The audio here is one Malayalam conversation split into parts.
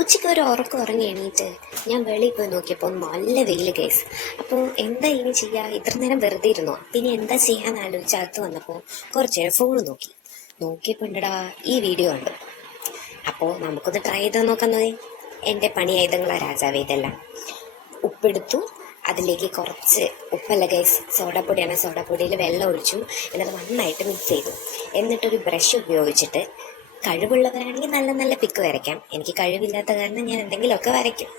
ഉച്ചയ്ക്ക് ഒരു ഉറക്കം ഉറങ്ങി എണീറ്റ് ഞാൻ വെളിയിൽ പോയി നോക്കിയപ്പോൾ നല്ല വെയിൽ കേസ്. അപ്പോൾ എന്താ ഇനി ചെയ്യുക? ഇത്ര നേരം വെറുതെ ഇരുന്നോ? പിന്നെ എന്താ ചെയ്യാന്ന് ആലോചിച്ച് അകത്ത് വന്നപ്പോൾ കുറച്ച് നേരം ഫോൺ നോക്കിയപ്പോൾ ഉണ്ടടാ ഈ വീഡിയോ ഉണ്ട്. അപ്പോൾ നമുക്കൊന്ന് ട്രൈ ചെയ്ത് നോക്കാൻ തോന്നി. എൻ്റെ പണിയായുധങ്ങളാ രാജാവേ ഇതെല്ലാം. ഉപ്പെടുത്തു, അതിലേക്ക് കുറച്ച് ഉപ്പല്ല ഗൈസ്, സോഡാപ്പൊടിയാണ്. സോഡാപ്പൊടിയിൽ വെള്ളം ഒഴിച്ചു, എന്നിട്ട് നന്നായിട്ട് മിക്സ് ചെയ്തു. എന്നിട്ടൊരു ബ്രഷ് ഉപയോഗിച്ചിട്ട്, കഴിവുള്ളവരാണെങ്കിൽ നല്ല നല്ല പിക്ക് വരയ്ക്കാം. എനിക്ക് കഴിവില്ലാത്ത കാരണം ഞാൻ എന്തെങ്കിലുമൊക്കെ വരയ്ക്കും.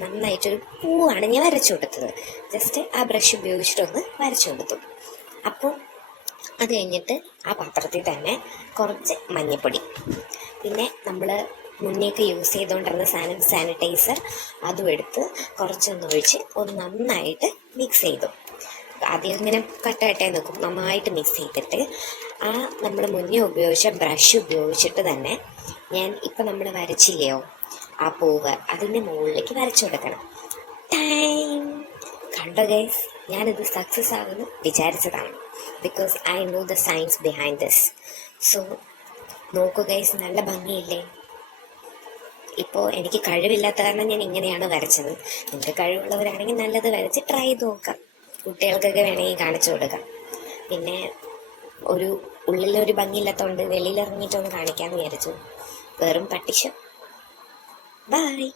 നന്നായിട്ടൊരു പൂവാണ് ഞാൻ വരച്ചു കൊടുത്തത്. ജസ്റ്റ് ആ ബ്രഷ് ഉപയോഗിച്ചിട്ടൊന്ന് വരച്ചു കൊടുത്തു. അപ്പോൾ അത് കഴിഞ്ഞിട്ട് ആ പാത്രത്തിൽ തന്നെ കുറച്ച് മഞ്ഞൾപ്പൊടി, പിന്നെ നമ്മൾ മുന്നേക്ക് യൂസ് ചെയ്തുകൊണ്ടിരുന്ന സാധനം സാനിറ്റൈസർ, അതും എടുത്ത് കുറച്ചൊന്ന് ഒഴിച്ച് ഒന്ന് നന്നായിട്ട് മിക്സ് ചെയ്തു. ആദ്യം ഇങ്ങനെ കട്ടായിട്ടേ നോക്കും. നന്നായിട്ട് മിക്സ് ചെയ്തിട്ട് ആ നമ്മൾ മുന്നേ ഉപയോഗിച്ച ബ്രഷ് ഉപയോഗിച്ചിട്ട് തന്നെ ഞാൻ ഇപ്പം നമ്മൾ വരച്ചില്ലയോ ആ പൂവ്, അതിൻ്റെ മുകളിലേക്ക് വരച്ചു കൊടുക്കണം. ടൈം കണ്ടോ ഗൈസ്, ഞാനിത് സക്സസ് ആകുമെന്ന് വിചാരിച്ചതാണ്. Because I know the science behind this. So നോക്കൂ ഗൈസ്, നല്ല ഭംഗിയില്ലേ? ഇപ്പോൾ എനിക്ക് കഴിവില്ലാത്ത കാരണം ഞാൻ ഇങ്ങനെയാണ് വരച്ചത്. നിങ്ങൾക്ക് കഴിവുള്ളവരാണെങ്കിൽ നല്ലത് വരച്ച് ട്രൈ ചെയ്ത് നോക്കാം. കുട്ടികൾക്കൊക്കെ വേണമെങ്കിൽ കാണിച്ചു കൊടുക്കാം. പിന്നെ ഉള്ളിലൊരു ഭംഗിയില്ലാത്തതുകൊണ്ട് വെളിയിലിറങ്ങിയിട്ടൊന്ന് കാണിക്കാമെന്ന് വിചാരിച്ചു. വെറും പട്ടിഷം. ബൈ.